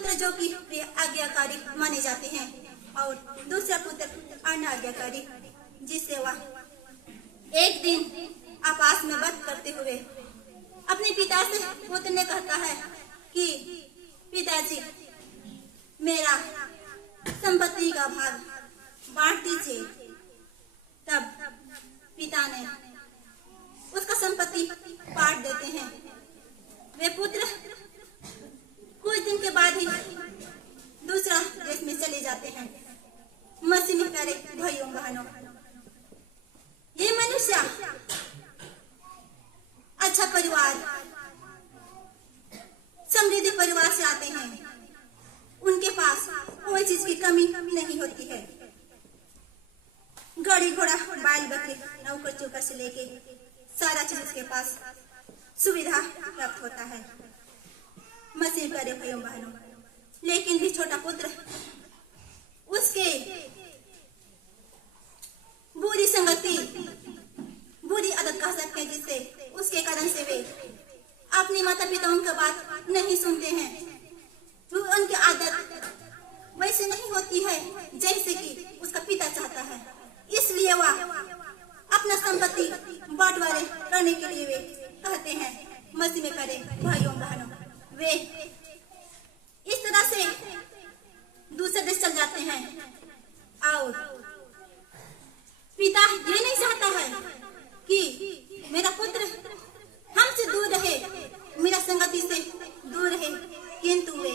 पुत्र जो कि आज्ञाकारी माने जाते हैं और दूसरा पुत्र अनाज्ञाकारी, जिससे वह एक दिन आपस में बात करते हुए अपने पिता से पुत्र ने कहता है कि पिताजी, मेरा संपत्ति का भाग बांट दीजिए। तब पिता ने उसका संपत्ति बांट देते हैं। वे पुत्र कुछ दिन के बाद ही दूसरा देश में चले जाते हैं। मसीह में प्यारे भाइयों बहनों, ये मनुष्य अच्छा परिवार, समृद्ध परिवार से आते हैं। उनके पास कोई चीज की कमी नहीं होती है। गाड़ी घोड़ा बैल बकरी नौकर चौकर से लेके सारा चीज उसके पास सुविधा प्राप्त होता है। मसीह प्यारे भाइयों बहनों, लेकिन भी छोटा पुत्र उसके बुरी संगति, बुरी आदत कह सकते हैं, जिससे उसके कारण से वे अपने माता पिता उनका बात नहीं सुनते हैं। तो उनकी आदत वैसे नहीं होती है जैसे कि उसका पिता चाहता है। इसलिए वह अपना संपत्ति बंटवारे करने के लिए वे कहते हैं। मसीह में प्यारे भाइयों बहनों, वे इस तरह से दूसरे देश चल जाते हैं और पिता ये नहीं चाहता है कि मेरा पुत्र हमसे दूर रहे, मेरा संगति से दूर रहे, किंतु वे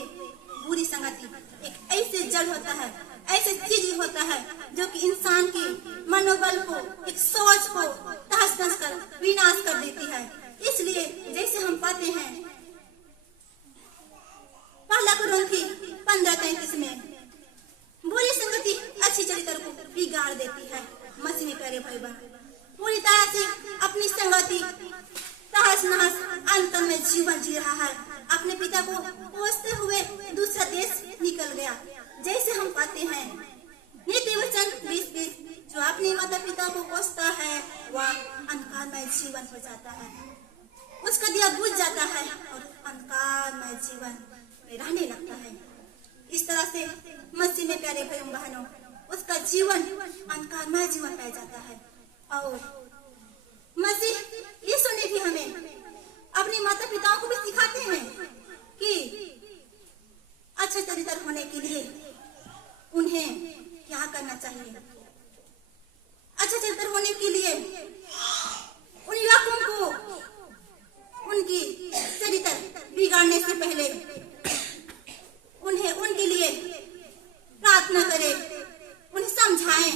बुरी संगति एक ऐसे जड़ होता है, ऐसे चीज होता है जो कि इंसान की मनोबल को, एक सोच को तहस नहस कर विनाश कर देती है। इसलिए जैसे हम पाते हैं पहला कुरिन्थी 15:33 में, बुरी संगति अच्छी चरित्र को बिगाड़ देती है। मसीह में प्यारे भाई बहन, पूरी तरह से अपनी संगति तहस नहस अंतर में जीवन जी रहा है। अपने पिता को कोसते हुए दूसरा देश निकल गया। जैसे हम पाते हैं नीति वचन 20:20, जो अपने माता पिता को कोसता है वह अंधकारमय जीवन हो जाता है, उसका दिया बुझ जाता है और अंधकारमय जीवन में रहने लगता है। इस तरह से मसीह में प्यारे भाइयों बहनों, उसका जीवन अंधकारमय जीवन पाया जाता है। और मसीह यीशु ने भी हमें अपने माता पिताओं को भी सिखाते हैं कि अच्छे चरित्र होने के लिए उन्हें क्या करना चाहिए। अच्छे चरित्र होने के लिए उन युवकों को उनकी चरित्र बिगाड़ने से पहले उन्हें उनके लिए प्रार्थना करें, उन्हें समझाएं।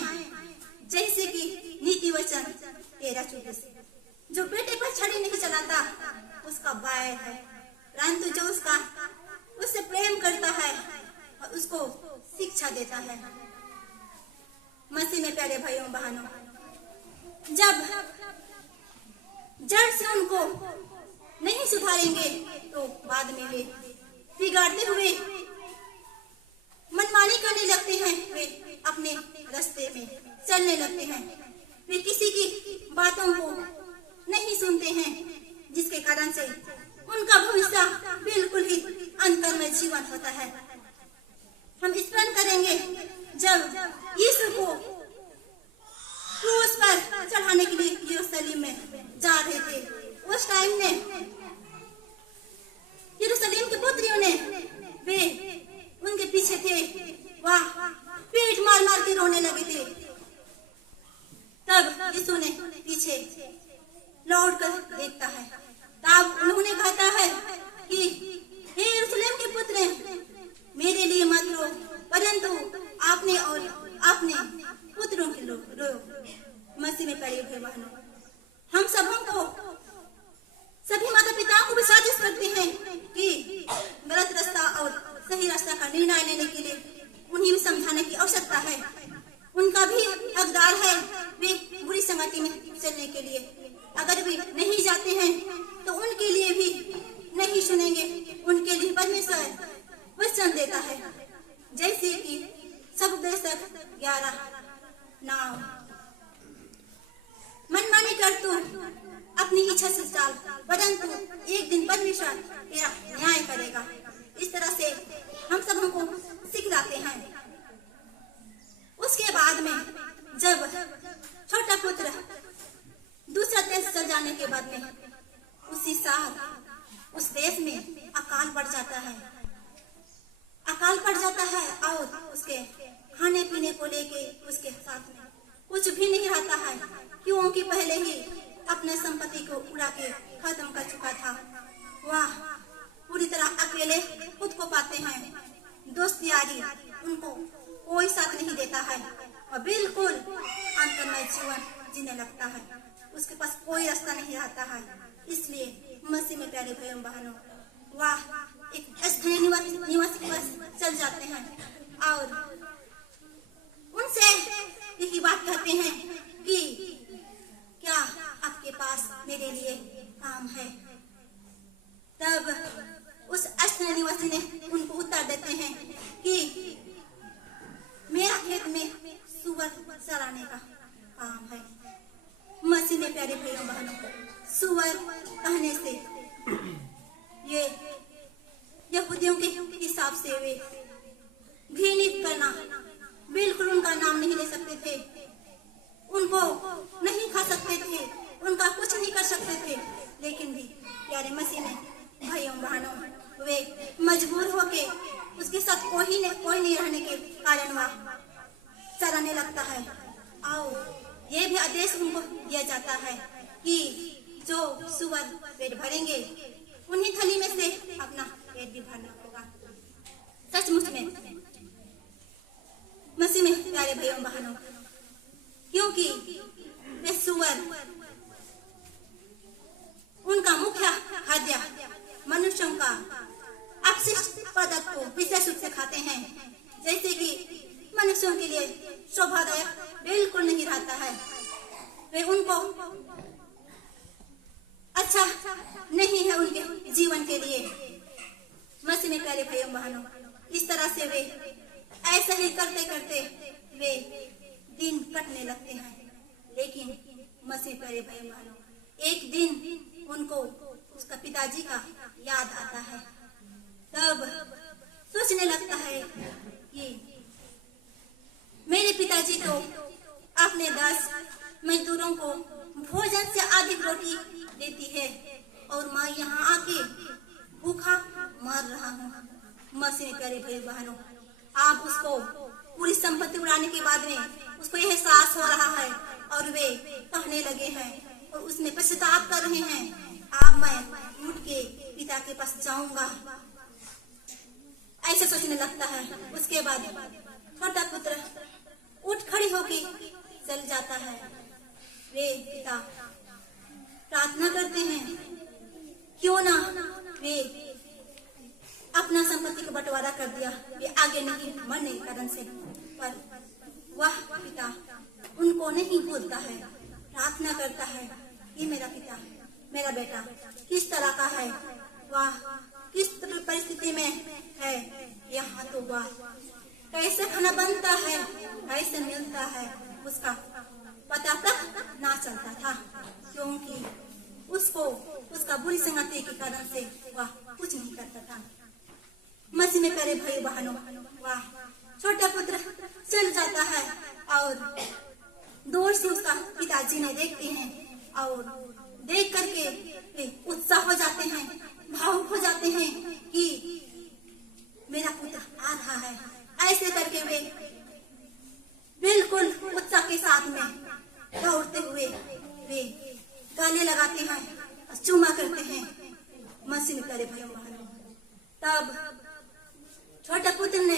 जैसे कि नीति वचन 13:24, जो बेटे पर छड़ी नहीं चलाता उसका बैर है, परंतु जो उससे प्रेम करता है और उसको शिक्षा देता है। मसीह में प्यारे भाइयों बहनों, जब जड़ से उनको नहीं सुधारेंगे तो बाद में वे बिगाड़ते हुए मनमानी करने लगते हैं। वे अपने रास्ते में चलने लगते हैं, वे किसी की बातों को नहीं सुनते हैं, जिसके कारण से उनका भविष्य बिल्कुल ही अंतरमय जीवन होता है। हम स्मरण करेंगे जब यीशु को क्रूस पर चढ़ाने के लिए यरूशलेम में जा रहे थे, उस टाइम ने यरूशलेम की पुत्रियों ने वे उनके पीछे थे, वह पीठ मार मार के रोने लगे थे। तब यीशु ने पीछे लौट कर देखता है, तब उन्होंने कहता है कि हे यरूशलेम के पुत्र, मेरे लिए मत रो, परंतु आपने और अपने पुत्रों के रो। मसीह में प्यारे भाई बहनों, हम सबों को, सभी माता पिताओं को भी साजिश करते हैं कि गलत रास्ता और सही रास्ता का निर्णय लेने के लिए उन्हें भी समझाने की आवश्यकता है। उनका भी हकदार है वे बुरी संगति में चलने के लिए। अगर वे नहीं जाते हैं तो उनके लिए भी नहीं सुनेंगे। उनके लिए परमेश्वर वचन देता है, जैसे कि सब 11:9, मनमानी कर तू अपनी इच्छा से चाल, परंतु एक दिन परमेश्वर तेरा न्याय करेगा। इस तरह से हम उसके खाने पीने को लेके उसके साथ में कुछ भी नहीं रहता है, क्योंकि पहले ही अपने संपत्ति को उड़ा के खत्म कर चुका था। वह पूरी तरह अकेले खुद को पाते हैं, दोस्त यारी उनको कोई साथ नहीं देता है और बिल्कुल अंतर्मय जीवन जीने लगता है। उसके पास कोई रास्ता नहीं रहता है। इसलिए मसीह में प्यारे भाइयों बहनों, वह एक स्थानीय निवासी के पास चल जाते हैं और उनसे यही बात कहते हैं कि क्या आपके पास मेरे लिए काम है। तब उस स्थानीय निवासी ने उनको उत्तर देते हैं कि मेरा खेत में सुअर चराने का काम है। मसीह में प्यारे भाइयों बहनों, सुअर कहने से ये यहूदियों के हिसाब से वे घृणित करना, बिल्कुल उनका नाम नहीं ले सकते थे, उनको नहीं खा सकते थे, उनका कुछ नहीं कर सकते थे। लेकिन भी प्यारे मसीह में भाइयों बहनों, वे मजबूर होके उसके साथ कोई नहीं रहने के कारण वह चराने लगता है। और ये भी आदेश उनको दिया जाता है कि जो सुअर पेट भरेंगे उन्हीं थली में से अपना पेट भी भरना होगा। सचमुच में मसीह में प्यारे भाइयों बहनों, क्योंकि वे सुअर उनका मुख्य खाद्य मनुष्यों का अपशिष्ट पदार्थ को विशेष रूप से खाते हैं, जैसे कि मनुष्यों के लिए शोभादायक बिल्कुल नहीं रहता है। वे उनको अच्छा नहीं है उनके जीवन के लिए। मसीह में प्यारे भाइयों बहनों, इस तरह से वे ऐसा ही करते करते वे दिन कटने लगते हैं। लेकिन मसीह प्यारे भाइयों बहनों, एक दिन उनको उसका पिताजी का याद आता है। तब सोचने लगता है कि मेरे पिताजी तो अपने 10 मजदूरों को भोजन से अधिक रोटी देती है और मैं यहाँ आके भूखा मर रहा हूँ। मसीह प्यारे भाई बहनों, आप उसको पूरी संपत्ति उड़ाने के बाद में उसको यह एहसास हो रहा है और वे कहने लगे हैं और उसमें पश्चाताप कर रहे हैं, अब मैं उठ के पिता के पास जाऊंगा, ऐसे सोचने लगता है। उसके बाद छोटा पुत्र उठ खड़ी होके चल जाता है। वे पिता प्रार्थना करते हैं, क्यों ना वे अपना संपत्ति को बंटवारा कर दिया, वे आगे नहीं मरने के कारण से। पर वह पिता उनको नहीं भूलता है, प्रार्थना करता है कि मेरा पिता, मेरा बेटा किस तरह का है, वह किस परिस्थिति में है, यहाँ तो वह कैसे खाना बनता है, कैसे मिलता है, उसका पता तक ना चलता था, क्योंकि उसको उसका बुरी संगति के कारण से वह कुछ नहीं करता था। मसीह में प्यारे भाई बहनों, वह छोटा पुत्र चल जाता है और दूर से उसका पिताजी ने देखते हैं और देख करके वे उत्साह हो जाते हैं, भावुक हो जाते हैं कि मेरा पुत्र आ रहा है। ऐसे करके वे बिल्कुल उत्साह के साथ में दौड़ते हुए वे गाले लगाते हैं, चूमा करते हैं। मसीह में प्यारे भाइयों बहनों, तब छोटा पुत्र ने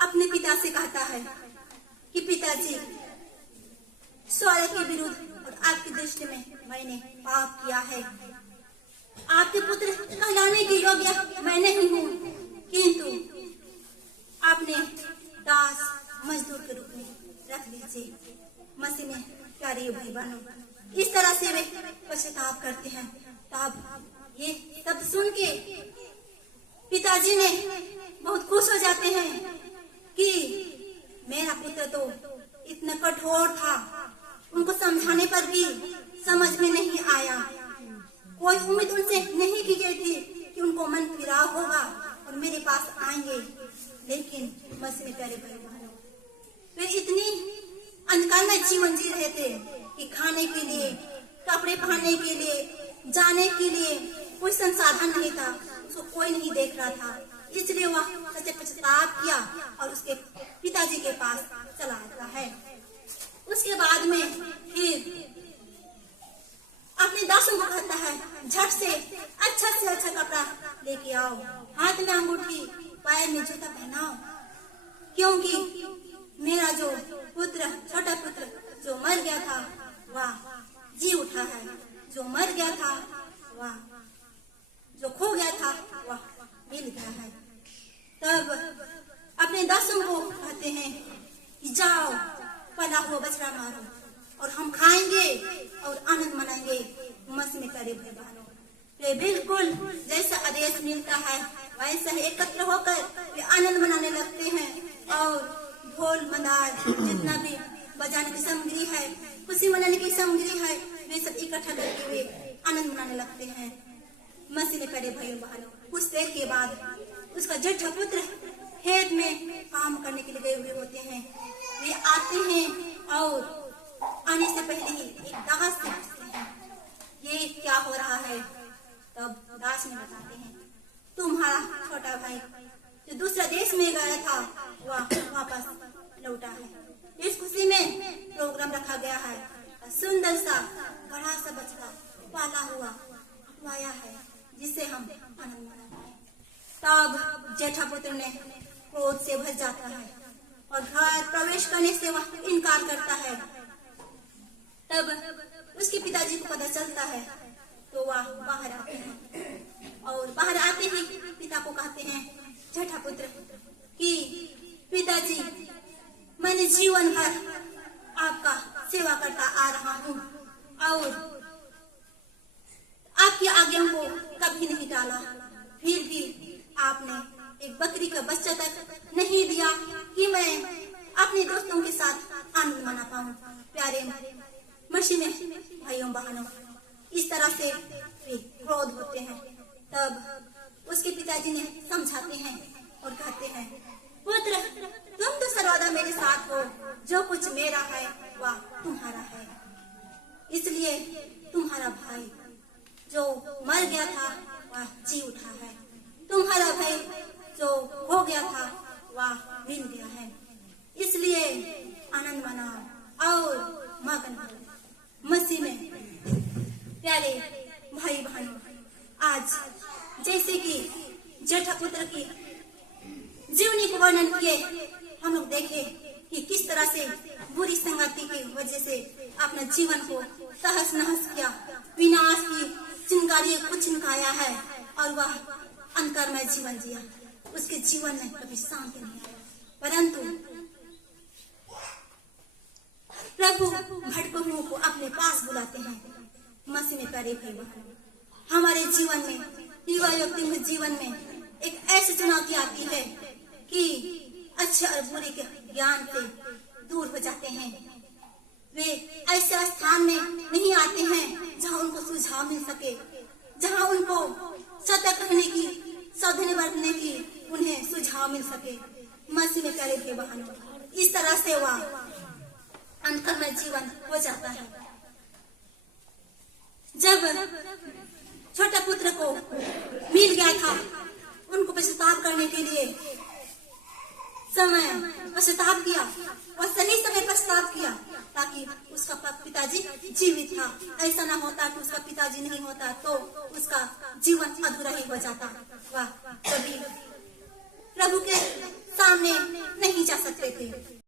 अपने पिता से कहता है कि पिताजी, स्वर्ग के विरुद्ध और आपकी दृष्टि में मैंने पाप किया है। आपके पुत्र कहलाने के योग्य मैं नहीं हूँ, किंतु आपने दास मजदूर के रूप में रख लीजिए। मसीह में प्यारे भाई बहनों, इस तरह से वे पश्चाताप करते हैं। तब ये शब्द सुन के पिताजी ने बहुत खुश हो जाते हैं कि मेरा पुत्र तो इतना कठोर था, उनको समझाने पर भी समझ में नहीं आया। कोई उम्मीद उनसे नहीं की गई थी कि उनको मन फिराव होगा और मेरे पास आएंगे। लेकिन मसीह में प्यारे भाई बहनों, वे इतनी अंधकार में जीवन जी रहे थे कि खाने के लिए, कपड़े पहनने के लिए, जाने के लिए कोई संसाधन नहीं था, उसको कोई नहीं देख रहा था। इसलिए वह सच्चे पश्चाताप किया और उसके पिताजी के पास चला आता है। उसके बाद में फिर अपने दासों को कहता है, झट से अच्छा कपड़ा लेके आओ, हाथ में अंगूठी, पैर में जूता पहनाओ, क्योंकि मेरा जो पुत्र, छोटा पुत्र जो मर गया था वह जी उठा है, जो मर गया था वह, जो खो गया था वह मिल गया है। तब अपने दासों को कहते हैं कि जाओ पला हुआ बछड़ा मारो और हम खाएंगे और आनंद मनाएंगे। मसीह में प्यारे भाई बहनों, वे बिल्कुल जैसा आदेश मिलता है वैसे ही एकत्र होकर वे आनंद मनाने लगते हैं और ढोल मंदार जितना भी बजाने की सामग्री है, खुशी मनाने की सामग्री है, वे सब इकट्ठा करके वे आनंद मनाने लगते हैं। मसीह में प्यारे भाई बहनों, कुछ देर के बाद उसका जेठा पुत्र खेत में काम करने के लिए गए हुए होते हैं। वे आते हैं और आने से पहले ही एक दास से पूछते हैं, ये क्या हो रहा है? तब दास ने बताते हैं, तुम्हारा छोटा भाई जो दूसरा देश में गया था वह वापस लौटा है। इस खुशी में प्रोग्राम रखा गया है, सुंदर सा बड़ा सा बछड़ा पाला हुआ हटवाया है जिसे हम आनंद मनाते हैं। तब जेठा पुत्र ने क्रोध से भर जाता है और घर प्रवेश करने से वह इनकार करता है। तब उसके पिताजी को पता चलता है तो वह बाहर आते हैं और बाहर आते ही पिता को कहते हैं, जेठा पुत्र कि पिताजी, मैंने जीवन भर आपका सेवा करता आ रहा हूँ और आपकी आज्ञा को कभी नहीं टाला, फिर भी आपने एक बकरी का बच्चा तक नहीं दिया कि मैं अपने दोस्तों के साथ आनंद मना पाऊं। प्यारे मसीह में भाइयों बहनों, इस तरह से वे क्रोध होते हैं। तब उसके पिताजी ने समझाते हैं और कहते हैं, पुत्र, तुम तो सर्वदा मेरे साथ हो, जो कुछ मेरा है वह तुम्हारा है, इसलिए तुम्हारा भाई जो मर गया था वह जी उठा है, तुम्हारा भाई जो हो गया था वह मिल गया है, इसलिए आनंद मनाओ और मगन हो मसीह में। प्यारे भाई बहनों, आज जैसे कि जेठा पुत्र की जीवनी को वर्णन किए, हम लोग देखे कि किस तरह से बुरी संगति की वजह से अपना जीवन को तहस नहस किया, विनाश की चिंगारी को छिनकाया है और वह अंतरमय जीवन जिया। उसके जीवन में कभी शांति नहीं आया, परंतु प्रभु भटकों को अपने पास बुलाते हैं। मसीह में प्यारे भाई बहन, हमारे जीवन में, युवा व्यक्ति के जीवन में एक ऐसी चुनौती आती है कि अच्छे और बुरे के ज्ञान से दूर हो जाते हैं। वे ऐसे स्थान में नहीं आते हैं जहां उनको सुझाव मिल सके, जहां उनको सतर्क रहने की, सावधानी बरतने की उन्हें सुझाव मिल सके। मसीह में प्यारे भाई बहन, इस तरह से वह अंतरमय जीवन हो जाता है। जब छोटा पुत्र को मिल गया था, उनको पश्चाताप करने के लिए समय पश्चाताप किया और सही समय पश्चाताप किया ताकि उसका पिताजी जीवित था। ऐसा ना होता कि उसका पिताजी नहीं होता तो उसका जीवन अधूरा ही हो जाता, वह कभी प्रभु के सामने नहीं जा सकते थे।